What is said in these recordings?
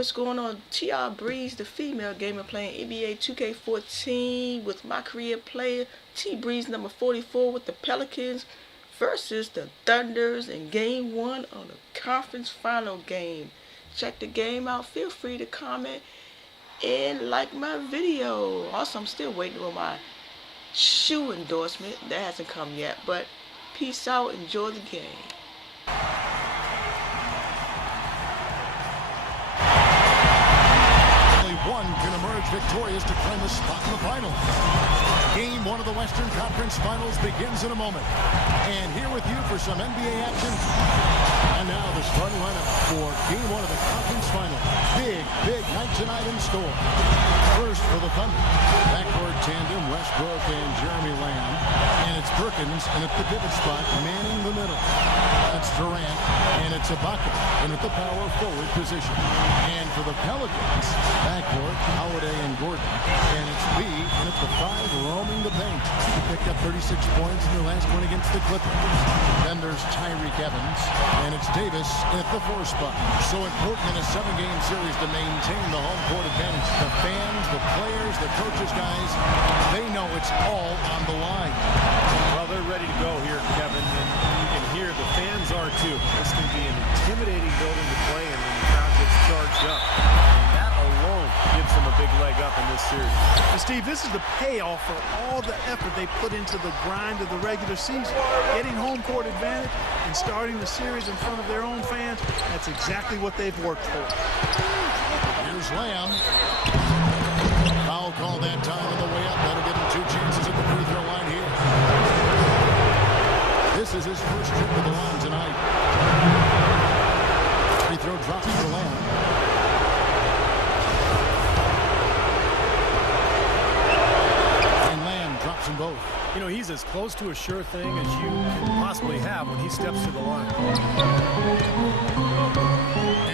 What's going on? TR Breeze, the female gamer, playing NBA 2K14 with my career player T Breeze number 44 with the Pelicans versus the Thunders in game 1 of the conference final game. Check the game out. Feel free to comment and like my video. Also, I'm still waiting on my shoe endorsement. That hasn't come yet, but peace out. Enjoy the game. One can emerge victorious to claim a spot in the final. Game 1 of the Western Conference Finals begins in a moment. And here with you for some NBA action. And now the starting lineup for Game 1 of the Conference Final. Big night tonight in store. First for the Thunder. Backcourt tandem, Westbrook and Jeremy Lamb. And it's Perkins, and at the pivot spot, manning the middle. That's Durant, and it's Ibaka, and at the power forward position. And for the Pelicans, backcourt, Holiday and Gordon. And it's B, and at the 5, roaming the paint. He picked up 36 points in their last one against the Clippers. Then there's Tyreke Evans, and it's Davis at the 4 spot. So important in a 7-game series to maintain the home court advantage. The fans, the players, the coaches, guys, they know it's all on the line. Well, they're ready to go here, Kevin, and you can hear the fans are too. This can be an intimidating building to play in when the crowd gets charged up. And that alone gives them a big leg up in this series. And Steve, this is the payoff for all the effort they put into the grind of the regular season. Getting home court advantage and starting the series in front of their own fans, that's exactly what they've worked for. Here's Lamb. Foul call that time on the way up. That'll give him 2 chances at the free throw line here. This is his first trip to the line tonight. Free throw drops for Lamb. And Lamb drops them both. You know, he's as close to a sure thing as you can possibly have when he steps to the line.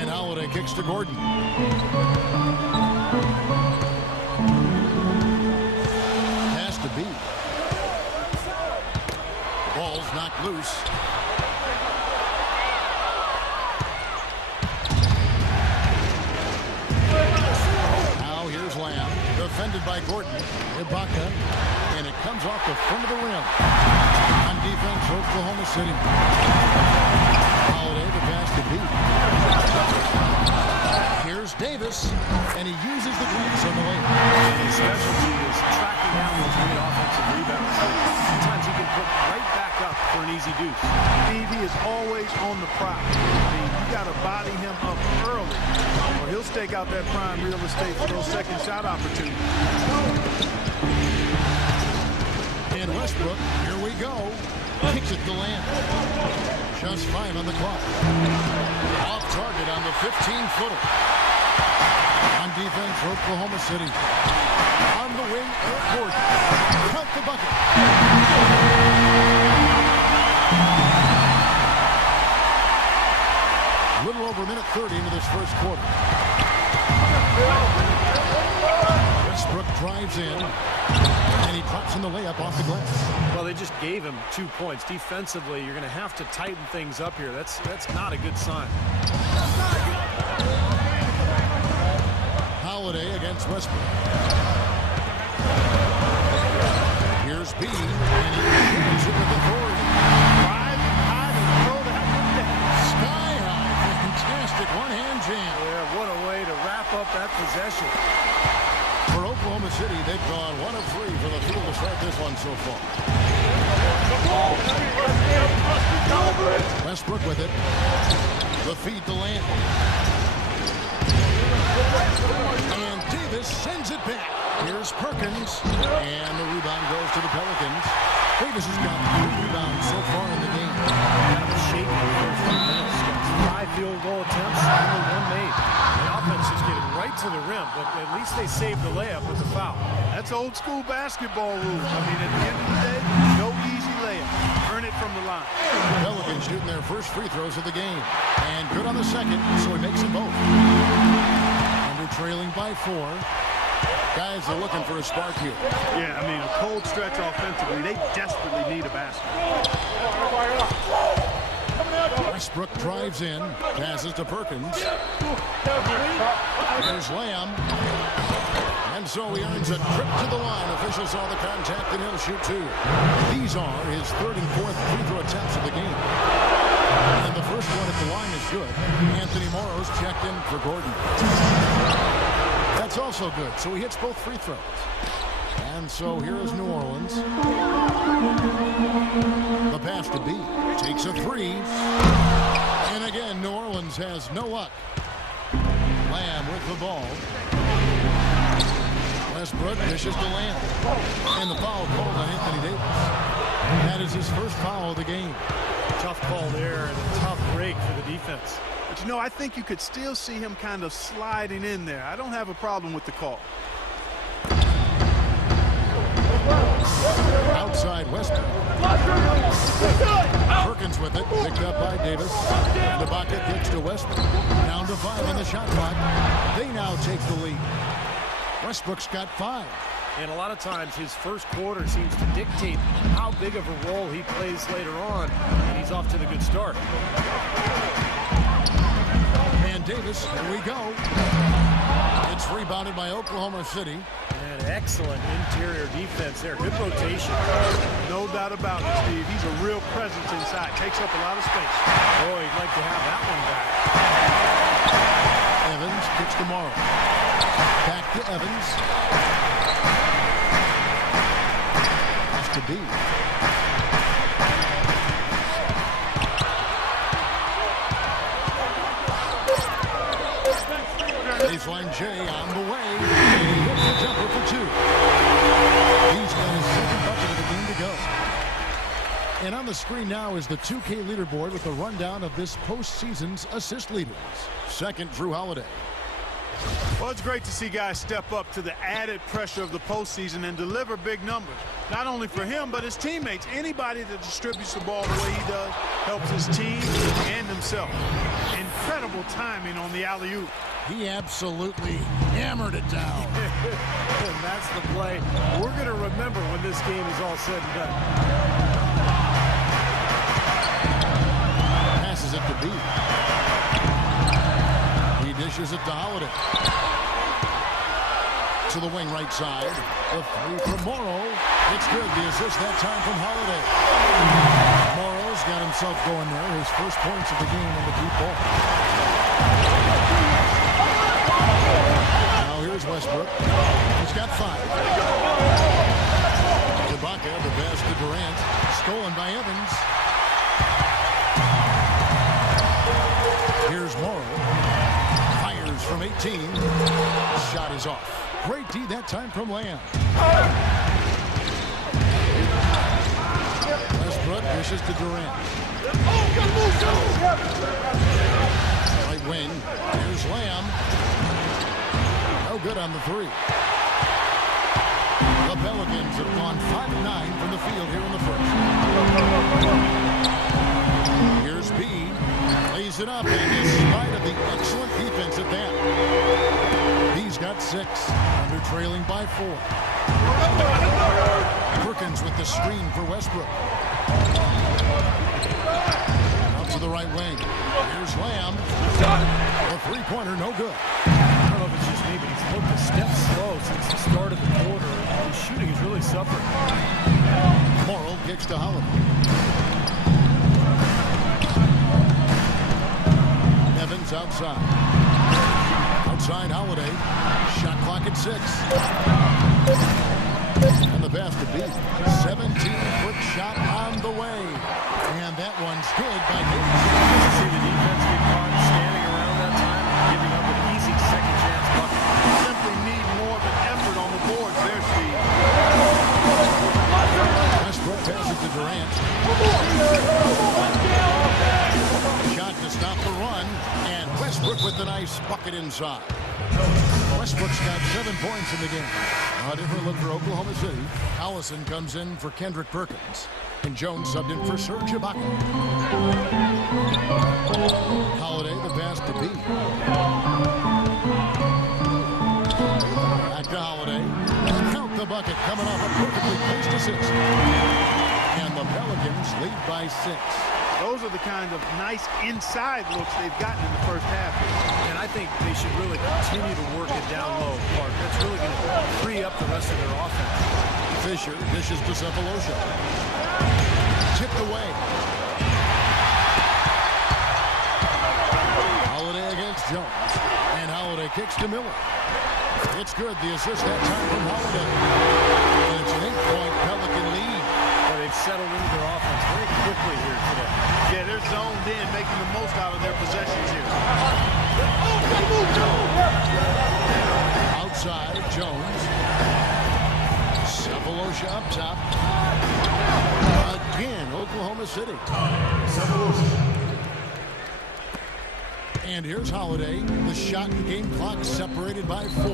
And Holiday kicks to Gordon. Has to be. Ball's knocked loose. Now here's Lamb. Defended by Gordon. Ibaka. And it comes off the front of the rim. On defense, Oklahoma City. Holiday, the pass to beat. Here's Davis. And he uses the glass on the way. His specialty is tracking down those great offensive rebounds. Sometimes he can put right back up for an easy deuce. Steve, he is always on the prowl. I mean, you got to body him up early, or he'll stake out that prime real estate for those second shot opportunities. And Westbrook, here we go. Kicks it to Lamb. Just 5 on the clock. Off target on the 15-footer. On defense, Oklahoma City. On the wing, Eric Gordon. Count the bucket. A little over a minute 30 into this first quarter. Westbrook drives in. And he drops in the layup off the glass. Well, they just gave him 2 points. Defensively, you're going to have to tighten things up here. That's not a good sign. Holiday against Westbrook. Here's B, and he shoots it with authority. Drive high and throw that one down. Sky high, fantastic one-hand jam. Yeah, what a way to wrap up that possession. For Oklahoma City, they've gone 1 of 3 for the field to start this one so far. Westbrook with it. The feed to Lamb. And Davis sends it back. Here's Perkins. And the rebound goes to the Pelicans. Davis has got 3 rebounds so far in the game. Kind of a shaky first 2 minutes. 5 field goal attempts, only 1 made. The offense is getting right to the rim, but at least they saved the layup with the foul. That's old school basketball rules. I mean, at the end of the day, no easy layup. Earn it from the line. Pelicans shooting their first free throws of the game. And good on the second, so he makes them both. And they're trailing by 4. Guys are looking for a spark here. Yeah, I mean, a cold stretch offensively. They desperately need a basket. Westbrook drives in, passes to Perkins. There's Lamb. And so he earns a trip to the line. Officials saw the contact, and he'll shoot two. These are his third and fourth free throw attempts of the game. And the first one at the line is good. Anthony Morrow's checked in for Gordon. That's also good. So he hits both free throws. And so here is New Orleans. The pass to B. Takes a three. And again, New Orleans has no luck. Lamb with the ball. Westbrook dishes to Lamb. And the foul called on Anthony Davis. That is his first foul of the game. Tough call there and a tough break for the defense. But you know, I think you could still see him kind of sliding in there. I don't have a problem with the call. Outside Westbrook. Perkins with it, picked up by Davis. And the bucket gets to Westbrook. Down to 5 on the shot clock. They now take the lead. Westbrook's got 5. And a lot of times his first quarter seems to dictate how big of a role he plays later on, and he's off to the good start. And Davis, here we go. It's rebounded by Oklahoma City. And excellent interior defense there. Good rotation. No doubt about it, Steve. He's a real presence inside. Takes up a lot of space. Boy, he'd like to have that one back. Evans kicks to Morrow. Back to Evans. Has to be. Baseline J on the way. He hits the jumper for 2. He's got his second bucket of the game to go. And on the screen now is the 2K leaderboard with a rundown of this postseason's assist leaders. Second, Drew Holiday. Well, it's great to see guys step up to the added pressure of the postseason and deliver big numbers. Not only for him, but his teammates. Anybody that distributes the ball the way he does helps his team and himself. Incredible timing on the alley-oop. He absolutely hammered it down. And that's the play we're going to remember when this game is all said and done. Passes it to B. He dishes it to Holiday. To the wing right side. The three from Morrow. It's good. The assist that time from Holiday. Morrow's got himself going there. His first points of the game on the deep ball. Now here's Westbrook. He's got 5. Ibaka, the pass to Durant. Stolen by Evans. Here's Morrow. Fires from 18. Shot is off. Great D that time from Lamb. Westbrook dishes to Durant. Right wing. Here's Lamb. No good on the 3. The Pelicans have gone 5-9 from the field here in the first. Here's B. Lays it up, and in spite of the excellent defense at that, he's got 6. They're trailing by 4. Perkins with the screen for Westbrook. Out to the right wing. Here's Lamb. The three-pointer, no good. I don't know if it's just me, but he's looked a step slow since the start of the quarter. His shooting has really suffered. Morrow kicks to Holiday. Evans outside. Outside Holiday. Shot clock at 6. And the pass to B. 17-foot shot on the way. And that one's good by Davis. See the defense get caught standing around that time, giving up an easy second chance bucket. Simply need more of an effort on the boards there, Steve. Westbrook passes to Durant. Shot to stop the run. And Westbrook with the nice bucket inside. Westbrook's got 7 points in the game. A different look for Oklahoma City. Allison comes in for Kendrick Perkins. And Jones subbed in for Serge Ibaka. Holiday, the pass to B. Back to Holiday. Count the bucket coming off a perfectly placed assist. And the Pelicans lead by 6. Those are the kind of nice inside looks they've gotten in the first half. And I think they should really continue to work it down low, Clark. That's really going to free up the rest of their offense. Fisher dishes to Cephalosha. Tipped away. Holiday against Jones. And Holiday kicks to Miller. It's good. The assist that time from Holiday. And it's an 8-point Pelican lead. Well, they've settled into their offense very quickly here today. Yeah, they're zoned in, making the most out of their possessions here. Outside, Jones. Cephalosha up top. Again, Oklahoma City. And here's Holiday. The shot and game clock separated by 4.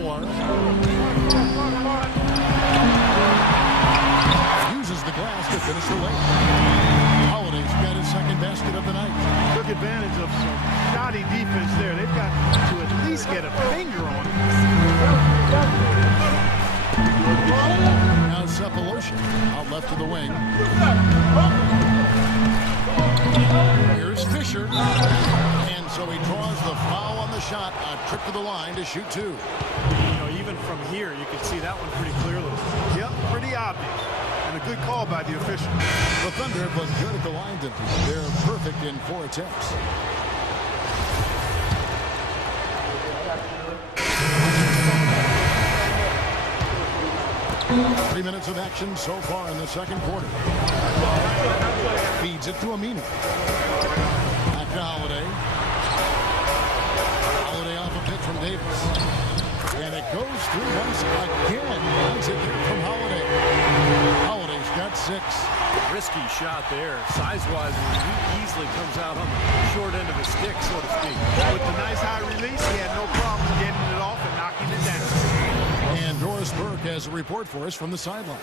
Uses the glass to finish the lane. Holiday's got his second basket of the night. Took advantage of some shoddy defense there. They've got to at least get a finger on it. Now Cephalosha out left of the wing. Here's Fisher. And so he draws the foul on the shot. A trip to the line to shoot 2. You know, even from here, you can see that one pretty clearly. Yep, pretty obvious. And a good call by the official. The Thunder have looked good at the line. They're perfect in 4 attempts. Three minutes of action so far in the second quarter. Feeds it to Aminu. Back to Holiday. Holiday off a pitch from Davis. And it goes through once again. Runs it there from Holiday. Holiday's got 6. Risky shot there. Size-wise, he easily comes out on the short end of the stick, so to speak. With the nice high release, he had no problem getting it off and knocking it down. And Doris Burke has a report for us from the sideline.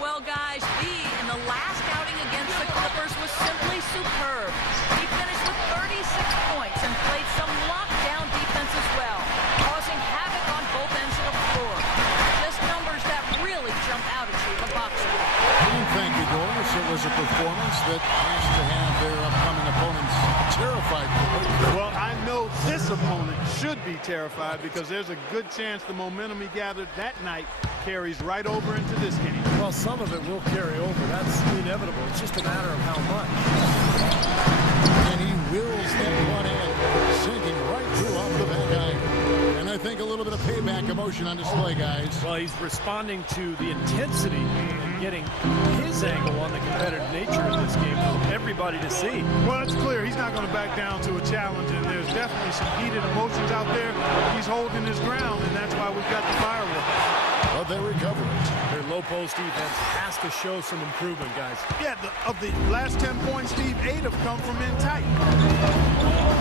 Well, guys, B in the last outing against the Clippers was simply superb. He finished with 36 points and played some lockdown defense as well, causing havoc on both ends of the floor. Just numbers that really jump out at you in a box score. And thank you, Doris. It was a performance that has to have their upcoming opponents terrified. Well, I know this opponent should be terrified because there's a good chance the momentum he gathered that night carries right over into this game. Well, some of it will carry over. That's inevitable. It's just a matter of how much. And he wills that one in, sinking right through off the back iron. And I think a little bit of payback emotion on display, guys. Well, he's responding to the intensity and getting his angle on the competitive nature of this game for everybody to see. Well, it's clear he's not going to back down to a challenge, and there's definitely some heated emotions out there. He's holding his ground, and that's why we've got the fireworks. But they recover it. Their low post defense has to show some improvement, guys. Yeah, of the last 10 points, Steve, 8 have come from in tight.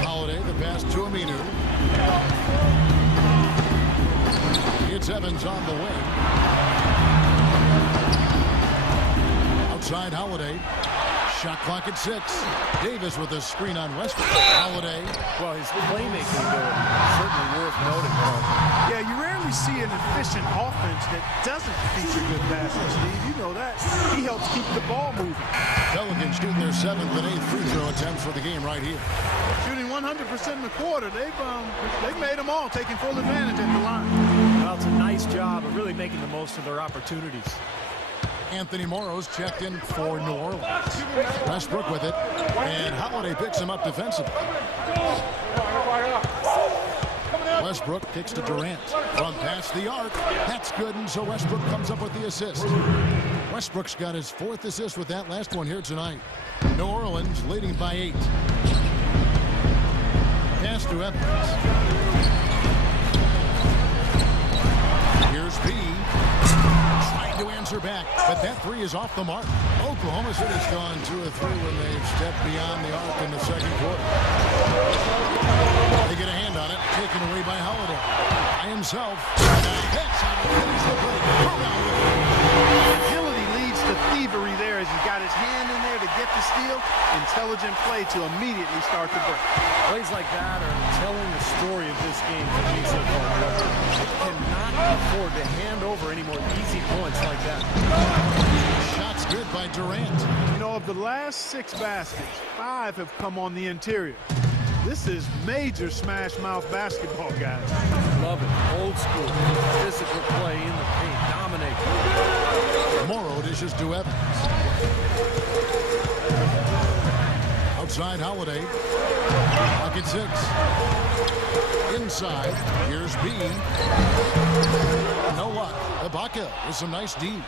Holiday, the pass to Aminu. It's Evans on the wing. Outside Holiday. Shot clock at 6. Davis with a screen on Westbrook. Holiday. Well, his playmaking ability certainly worth noting. Yeah, you rarely see an efficient offense that doesn't feature good passes, Steve. You know that. He helps keep the ball moving. Pelicans shooting their 7th and 8th free throw attempts for the game right here. Shooting 100% in the quarter. They've made them all, taking full advantage at the line. Well, it's a nice job of really making the most of their opportunities. Anthony Morrow's checked in for New Orleans. Westbrook with it, and Holiday picks him up defensively. Westbrook kicks to Durant. From past the arc, that's good, and so Westbrook comes up with the assist. Westbrook's got his 4th assist with that last one here tonight. New Orleans leading by 8. Pass to Evans. Here's P. To answer back, but that 3 is off the mark. Oklahoma City's gone 2 of 3 when they've stepped beyond the arc in the second quarter. They get a hand on it, taken away by Holiday. By himself. That's how he finishes the play. Agility leads to thievery there as he got his hand in there to get the steal. Intelligent play to immediately start the break. Plays like that are telling the story of this game for me so far. It cannot afford to hand over any more easy points like that. Shots good by Durant. You know, Of the last 6 baskets, 5 have come on the interior. This is major smash mouth basketball, guys. Love it. Old school. Physical play in the paint. Dominate. Morrow dishes to Evans. Outside Holiday. Pocket 6. Inside. Here's B. No luck. Ibaka with some nice D.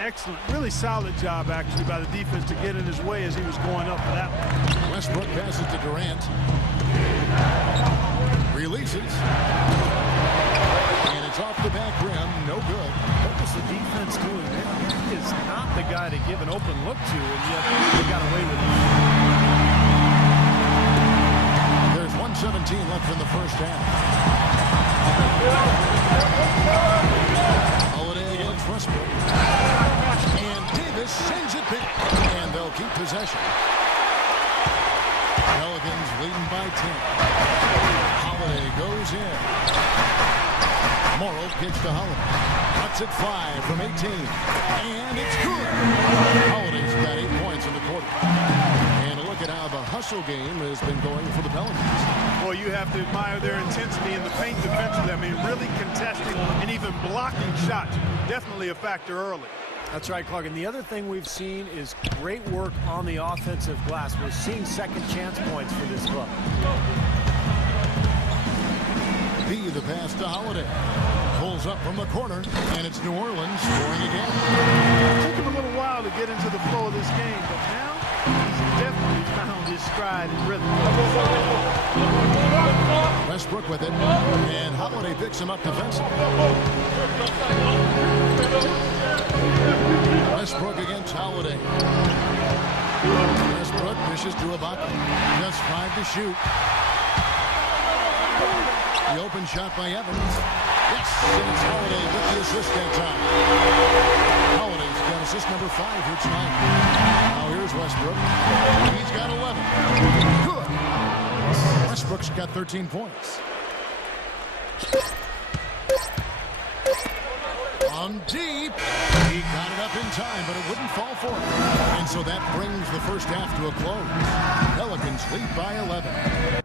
Excellent. Really solid job, actually, by the defense to get in his way as he was going up for that one. Westbrook passes to Durant. Releases. And it's off the back rim. No good. What was the defense doing there? He is not the guy to give an open look to, and yet they got away with it. There's 1:17 left in the first half. Holiday against Westbrook. And Davis sends it back. And they'll keep possession. Pelicans leading by 10. Holiday goes in. Morrow kicks to Holiday. Cuts it 5 from 18. And it's good. Holiday's got 8 points in the quarter. And look at how the hustle game has been going for the Pelicans. Boy, you have to admire their intensity in the paint defensively. I mean, really contesting and even blocking shots. Definitely a factor early. That's right, Clark. And the other thing we've seen is great work on the offensive glass. We're seeing second chance points for this club. B, the pass to Holiday. Pulls up from the corner, and it's New Orleans scoring again. It took him a little while to get into the flow of this game, but now he's definitely found his stride and rhythm. Westbrook with it, and Holiday picks him up defensively. Westbrook against Holiday. Westbrook dishes to Ibaka. Just 5 to shoot. The open shot by Evans. Yes, and it's Holiday with the assist that time. Holiday's got assist number 5 here tonight. Now here's Westbrook. He's got 11. Good. Westbrook's got 13 points. On deep. He got it up in time, but it wouldn't fall for him. And so that brings the first half to a close. Pelicans lead by 11.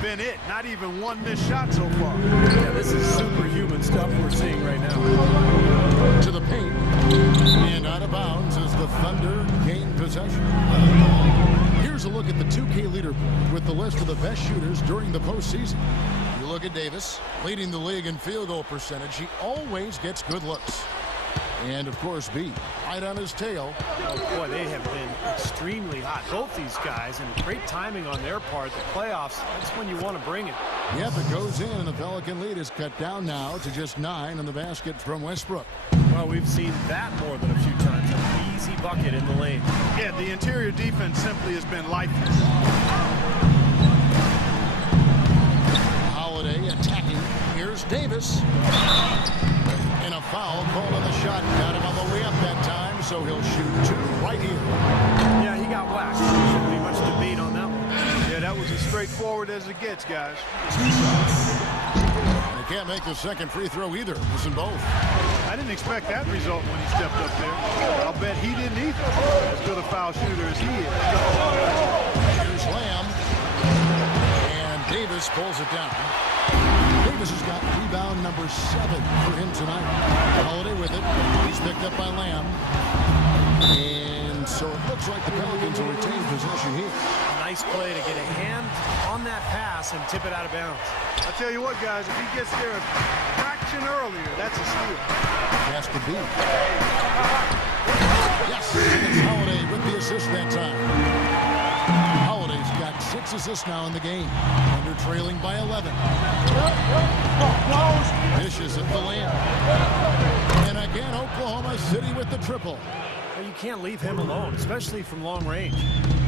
Been it. Not even one missed shot so far. Yeah, this is superhuman stuff we're seeing right now. To the paint. And out of bounds as the Thunder gain possession. Here's a look at the 2K leaderboard with the list of the best shooters during the postseason. You look at Davis, leading the league in field goal percentage. He always gets good looks. And, of course, B, right on his tail. Oh, boy, they have been extremely hot. Both these guys, and great timing on their part. The playoffs, that's when you want to bring it. Yep, it goes in, and the Pelican lead is cut down now to just 9 on the basket from Westbrook. Well, we've seen that more than a few times. An easy bucket in the lane. Yeah, the interior defense simply has been lifeless. Holiday attacking. Here's Davis. And a foul called on the shot. Got him on the way up that time, so he'll shoot 2 right here. Yeah, he got whacked. Shouldn't be much debate on that one. Yeah, that was as straightforward as it gets, guys. They can't make the second free throw either. Missing both. I didn't expect that result when he stepped up there. I'll bet he didn't either. As good a foul shooter as he is. Here's Lamb. And Davis pulls it down. Davis has got rebound number 7 for him tonight. Holiday with it. He's picked up by Lamb. And so it looks like the Pelicans will retain possession here. Nice play to get a hand on that pass and tip it out of bounds. I tell you what, guys, if he gets there a fraction earlier, that's a steal. Has to be. Yes, it's Holiday with the assist that time. Holiday's got 6 assists now in the game. Under trailing by 11. Dishes at the Lamb. And City with the triple. Well, you can't leave him alone, especially from long range.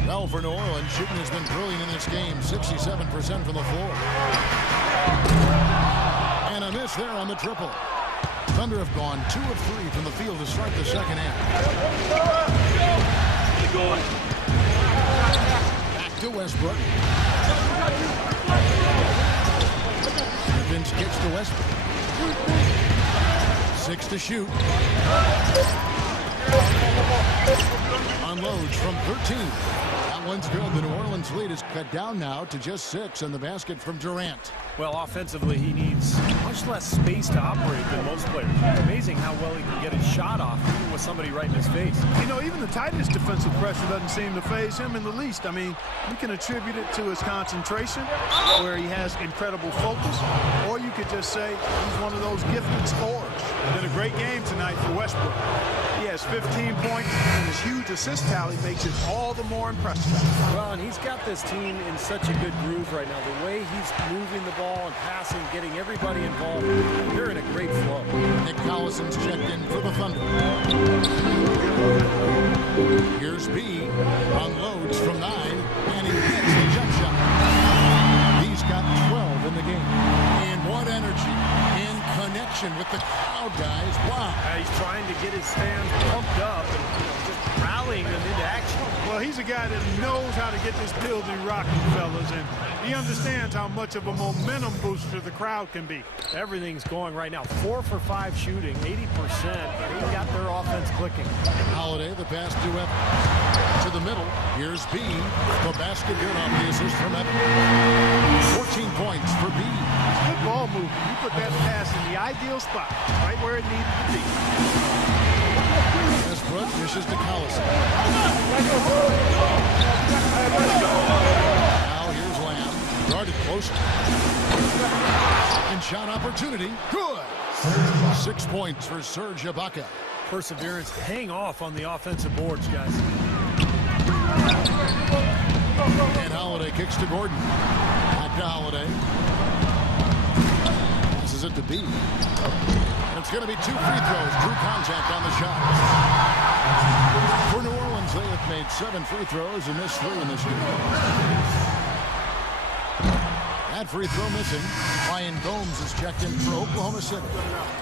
Well, for New Orleans, shooting has been brilliant in this game, 67% from the floor. And a miss there on the triple. Thunder have gone 2 of 3 from the field to start the second half. Back to Westbrook. Vince kicks to Westbrook. 6 to shoot. Unloads from 13. That one's good. The New Orleans lead is cut down now to just 6, and the basket from Durant. Well, offensively, he needs much less space to operate than most players. Amazing how well he can get his shot off, even with somebody right in his face. You know, even the tightest defensive pressure doesn't seem to faze him in the least. I mean, you can attribute it to his concentration, where he has incredible focus, or you could just say he's one of those gifted scorers. Been a great game tonight for Westbrook. He has 15 points, and his huge assist tally makes it all the more impressive. Well, and he's got this team in such a good groove right now. The way he's moving the ball and passing, getting everybody involved, they're in a great flow. Nick Collison's checked in for the Thunder. Here's B. Unloads from 9, and he hits the jump shot. He's got 12 in the game. And what energy in connection with the crowd, guys. Wow. He's trying to get his fans pumped up and just rallying them into action. Well, he's a guy that knows how to get this building rocking, fellas, and he understands how much of a momentum booster the crowd can be. Everything's going right now. 4 for 5 shooting, 80%. He got their offense clicking. Holiday, the pass to Evans. To the middle. Here's B. The basket good off the assist from Evans. 14 points for B. Good ball movement. You put that pass in the ideal spot, right where it needed to be. Westbrook dishes to Collison. Now here's Lamb. Guarded close. And shot opportunity. Good. 6 points for Serge Ibaka. Perseverance paying off on the offensive boards, guys. And Holiday kicks to Gordon. Back to Holiday. Passes it to B. And it's going to be 2 free throws. True contact on the shot. For New Orleans, they have made 7 free throws and missed 3 in this game. That free throw missing. Ryan Gomes is checked in for Oklahoma City.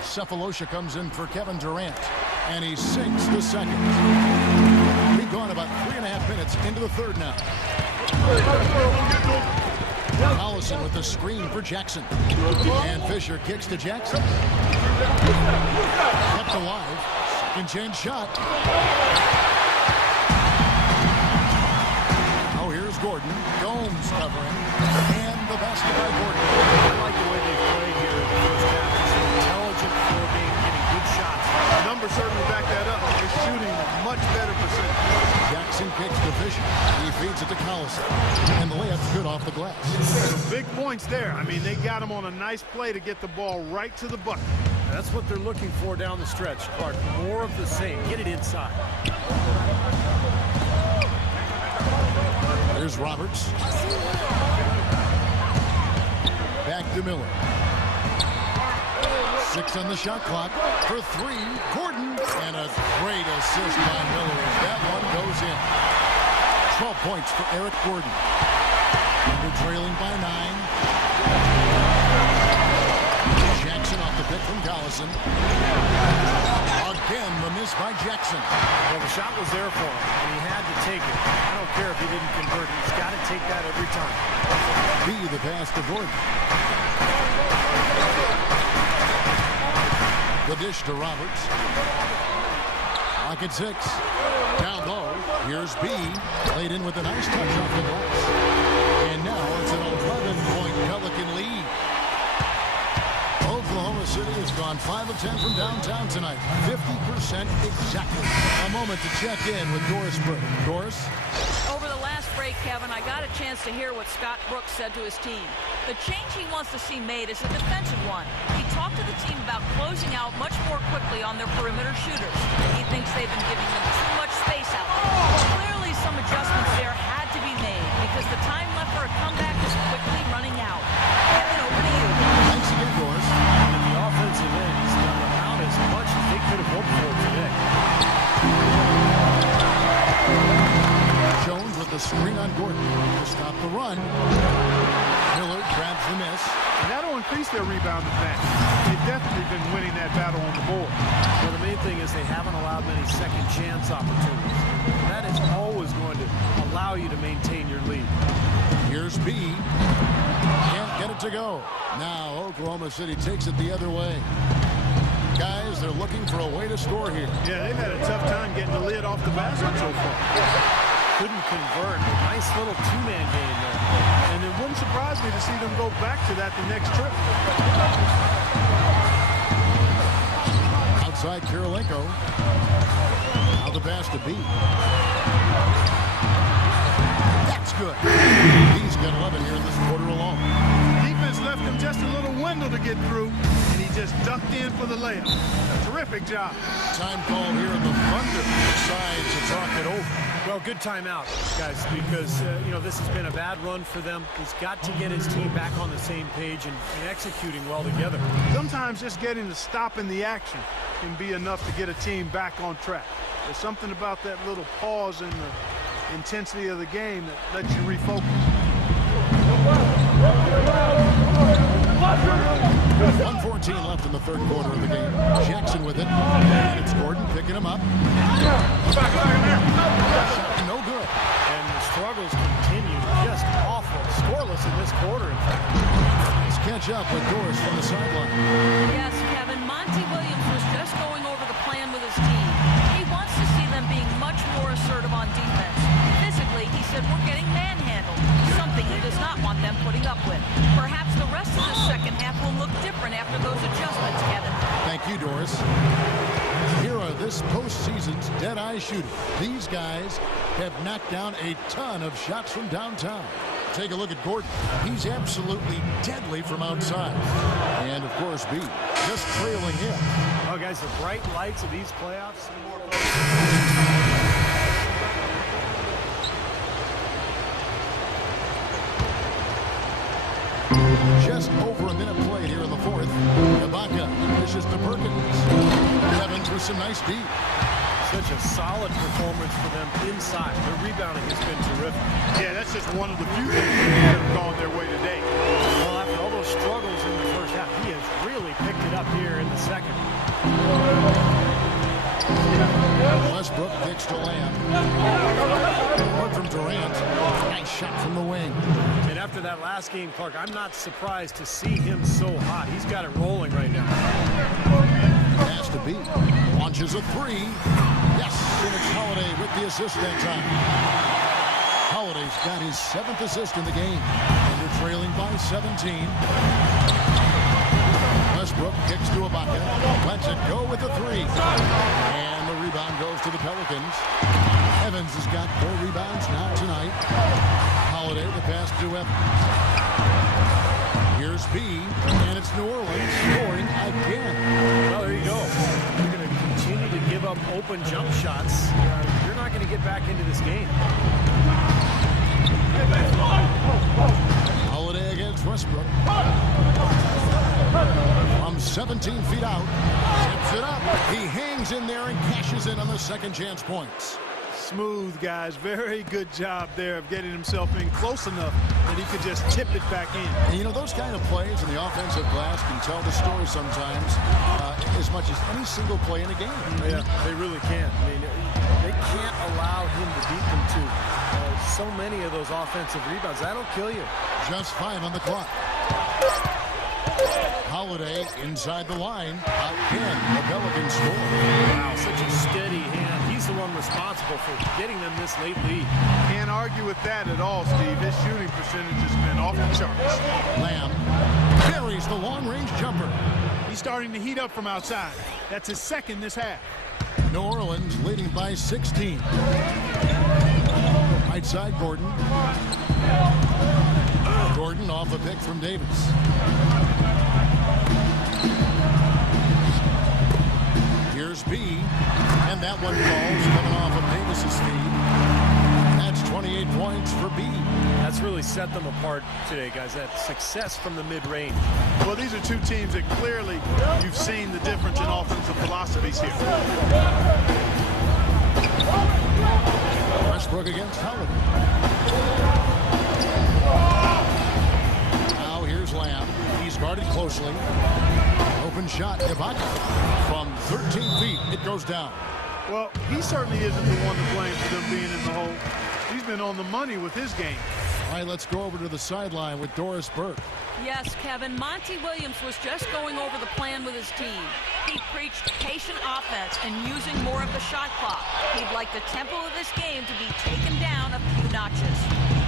Cephalosha comes in for Kevin Durant. And he sinks the second. We've gone about 3.5 minutes into the third now. Collison with the screen for Jackson. And Fisher kicks to Jackson. Kept alive. Second chance shot. Oh, here's Gordon. Gomes covering. And the basket by Gordon. I like the way they played here in the first half. It's an intelligent floor game, getting good shots. The numbers certainly back that up. They're shooting a much better percentage. Jackson kicks to Fisher. He feeds it to Collison. And the layup's good off the glass. Some big points there. I mean, they got him on a nice play to get the ball right to the bucket. That's what they're looking for down the stretch, Clark. More of the same. Get it inside. There's Roberts. Back to Miller. 6 on the shot clock for 3. Gordon. And a great assist by Miller as that one goes in. 12 points for Eric Gordon. They're trailing by 9. Jackson off the pick from Collison. Again, the miss by Jackson. Well, the shot was there for him, and he had to take it. I don't care if he didn't convert. He's got to take that every time. B, the pass to Gordon. The dish to Roberts. Lock at 6. Down low. Here's B. Played in with a nice touch off the glass. And now it's an 11-point Pelican lead. Oklahoma City has gone 5 of 10 from downtown tonight. 50% exactly. A moment to check in with Doris Burke. Doris? Over the last break, Kevin, I got a chance to hear what Scott Brooks said to his team. The change he wants to see made is a defensive one. He talked to the team about closing out much more quickly on their perimeter shooters. He thinks they've been giving them too much space out there. Clearly, some adjustments there had to be made because the time left for a comeback is quickly running out. Kevin, over to you. Thanks again, Doris. And the offensive end has done about as much as they could have hoped for today. their rebound advantage. They've definitely been winning that battle on the board. Well, the main thing is they haven't allowed many second chance opportunities. That is always going to allow you to maintain your lead. Here's B. Can't get it to go. Now Oklahoma City takes it the other way. Guys, they're looking for a way to score here. Yeah, they've had a tough time getting the lid off the basket so far. Couldn't convert. A nice little two-man game there. And it wouldn't surprise me to see them go back to that the next trip. Outside Kirilenko. Now the pass to B. That's good. He's got 11 here in this quarter alone. Defense left him just a little window to get through, and he just ducked in for the layup. A terrific job. Time call here in the Thunder decides to talk it over. Well, good timeout, guys, because, this has been a bad run for them. He's got to get his team back on the same page and executing well together. Sometimes just getting to stop in the action can be enough to get a team back on track. There's something about that little pause in the intensity of the game that lets you refocus. 1:14 left in the third quarter of the game. Jackson with it. And it's Gordon picking him up. No good. And the struggles continue. Just awful. Scoreless in this quarter, in fact. Let's catch up with Doris from the sideline. Yes, Kevin, Monty Williams was just going over the plan with his team. He wants to see them being much more assertive on defense. Physically, he said, we're getting manhandled, something he does not want them putting up with. Perhaps the rest of the second half will look different after those adjustments, Kevin. Thank you, Doris. Here are this postseason's dead-eye shooting. These guys have knocked down a ton of shots from downtown. Take a look at Gordon. He's absolutely deadly from outside. And, of course, B, just trailing him. Oh, guys, the bright lights of these playoffs. Just over a minute played here in the fourth. Ibaka dishes to Perkins. Evans with some nice deep. Such a solid performance for them inside. Their rebounding has been terrific. Yeah, that's just one of the few things that have gone their way today. Well, after all those struggles in the first half, he has really picked it up here in the second. Westbrook kicks to Lamb. One from Durant. Nice shot from the wing. And after that last game, Clark, I'm not surprised to see him so hot. He's got it rolling right now. Pass to B. Launches a three. Yes, and it's Holiday with the assist that time. Holiday's got his 7th assist in the game. And they're trailing by 17. Westbrook kicks to Ibaka. Lets it go with the three. And the rebound goes to the Pelicans. Evans has got 4 rebounds now tonight. Holiday, the pass to Evans. Here's B, and it's New Orleans scoring again. Well, there you go. You're going to continue to give up open jump shots. You're not going to get back into this game. Holiday against Westbrook. From 17 feet out, tips it up. He hangs in there and cashes in on the second chance points. Smooth, guys. Very good job there of getting himself in close enough that he could just tip it back in. And those kind of plays in the offensive glass can tell the story sometimes as much as any single play in a game. Yeah, they really can. I mean, they can't allow him to beat them to so many of those offensive rebounds. That'll kill you. Just 5 on the clock. Holiday inside the line. Again, the Pelicans score. Wow, such a steady hand. He's the one responsible for getting them this late lead. Can't argue with that at all, Steve. His shooting percentage has been off the charts. Lamb buries the long-range jumper. He's starting to heat up from outside. That's his 2nd this half. New Orleans leading by 16. Right side, Gordon. Gordon off a pick from Davis. Here's B, and that one falls coming off of Davis's feed. That's 28 points for B. That's really set them apart today, guys. That success from the mid-range. Well, these are two teams that clearly you've seen the difference in offensive philosophies here. Westbrook against Holiday. Now here's Lamb. He's Guarded closely. Open shot, Ibaka. From 13 feet, it goes down. Well, he certainly isn't the one to blame for them being in the hole. He's been on the money with his game. All right, let's go over to the sideline with Doris Burke. Yes, Kevin, Monty Williams was just going over the plan with his team. He preached patient offense and using more of the shot clock. He'd like the tempo of this game to be taken down a few notches.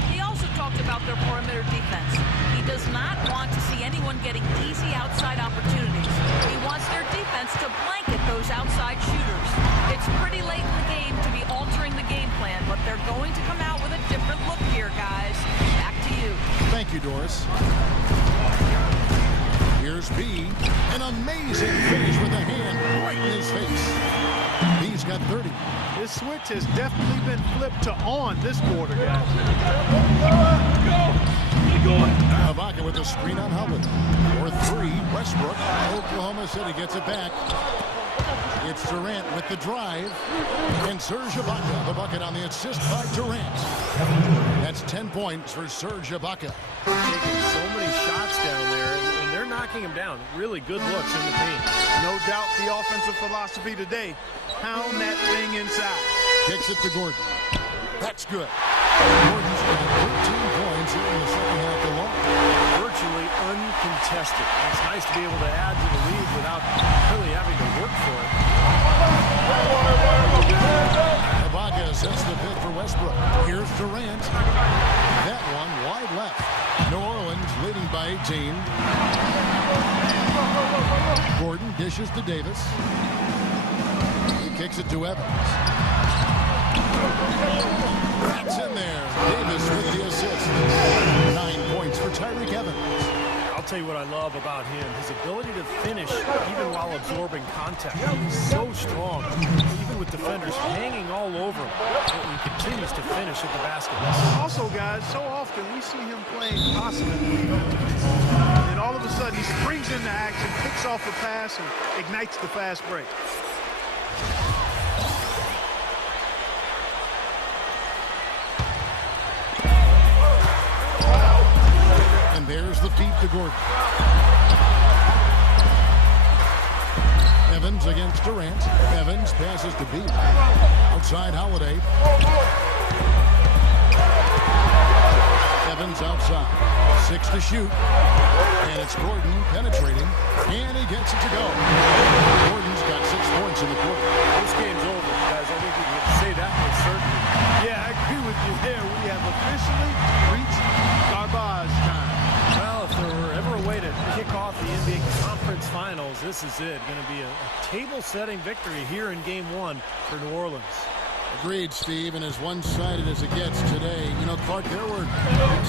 He also talked about their perimeter defense. He does not want to see anyone getting easy outside opportunities. He wants their defense to blanket those outside shooters. It's pretty late in the game to be altering the game plan, but they're going to come out with a different look here, guys. Back to you. Thank you, Doris. Here's B. An amazing finish with a hand right in his face. B's got 30. This switch has definitely been flipped to on this quarter, guys. Ibaka with a screen on Howard. For 3, Westbrook. Oklahoma City gets it back. It's Durant with the drive. And Serge Ibaka, the bucket on the assist by Durant. That's 10 points for Serge Ibaka. Taking so many shots down there, and they're knocking him down. Really good looks in the paint. No doubt the offensive philosophy today. Pound that thing inside. Kicks it to Gordon. That's good. Gordon's got 13 points here in the second half alone. Virtually uncontested. It's nice to be able to add to the lead without really having to work for it. Ibaka sets the pick for Westbrook. Here's Durant. That one wide left. New Orleans leading by 18. Gordon dishes to Davis. He kicks it to Evans. That's in there. Davis with the assist. 9 points for Tyreke Evans. I'll tell you what I love about him, his ability to finish even while absorbing contact. He's so strong, even with defenders hanging all over him. He continues to finish at the basket. Also, guys, so often we see him playing possible defense. And all of a sudden, he springs into action, picks off a pass, and ignites the fast break. And there's the feed to Gordon. Evans against Durant. Evans passes to B. Outside Holiday. Evans outside. 6 to shoot. And it's Gordon penetrating. And he gets it to go. Gordon's got 6 points in the quarter. This game's over, guys. I think we can say that with certainty. Yeah, I agree with you there. We have officially reached garbage time. Well, if there were ever a way to kick off the NBA Conference Finals, this is it. Going to be a table-setting victory here in Game 1 for New Orleans. Agreed, Steve, and as one-sided as it gets today, you know, Clark, there were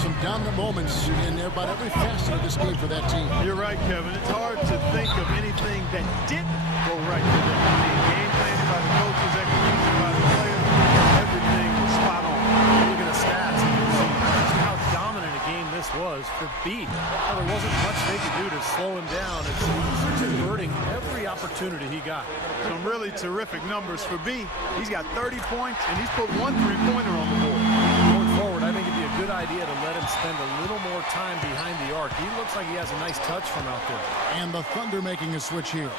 some dominant moments in there about every facet of this game for that team. You're right, Kevin. It's hard to think of anything that didn't go right for them. I mean, game planning by the coaches, execution by the players, everything was spot on. Look at the stats. You can see just how dominant a game this was for B. Well, there wasn't much they could do to slow him down. It's converting every opportunity he got. Some really terrific numbers for B. He's got 30 points, and he's put 1 3-pointer on the board. Going forward, I think it'd be a good idea to let him spend a little more time behind the arc. He looks like he has a nice touch from out there. And the Thunder making a switch here.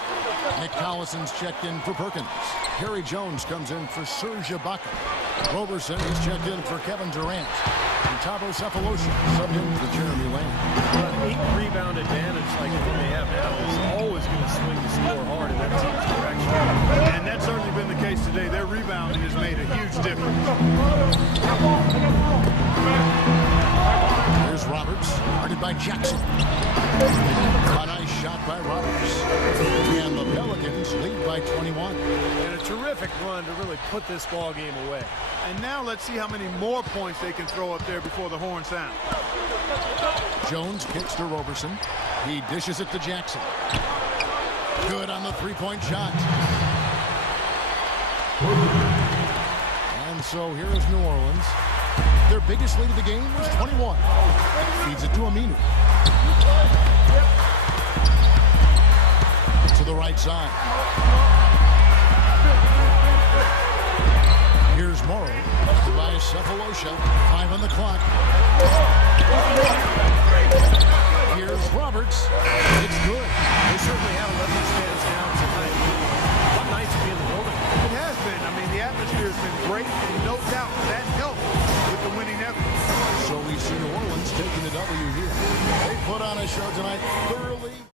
Nick Collison's checked in for Perkins. Harry Jones comes in for Serge Ibaka. Roberson is checked in for Kevin Durant. And Thabo Sefolosha subbed in for Jeremy Lamb. An 8-rebound advantage like they have now is always going to swing the score hard in that team's direction. And that's certainly been the case today. Their rebounding has made a huge difference. Here's Roberts, guarded by Jackson. A nice shot by Roberts. And the Pelicans lead by 21. And a terrific run to really put this ball game away. And now let's see how many more points they can throw up there before the horn sound. Jones kicks to Roberson. He dishes it to Jackson. Good on the three-point shot. And so here is New Orleans. Their biggest lead of the game was 21. Feeds it to Aminu. To the right side. Here's Morrow by Sefolosha. 5 on the clock. Here's Roberts. atmosphere has been great, and no doubt that helped with the winning effort. So we see New Orleans taking the W here. They put on a show tonight, thoroughly.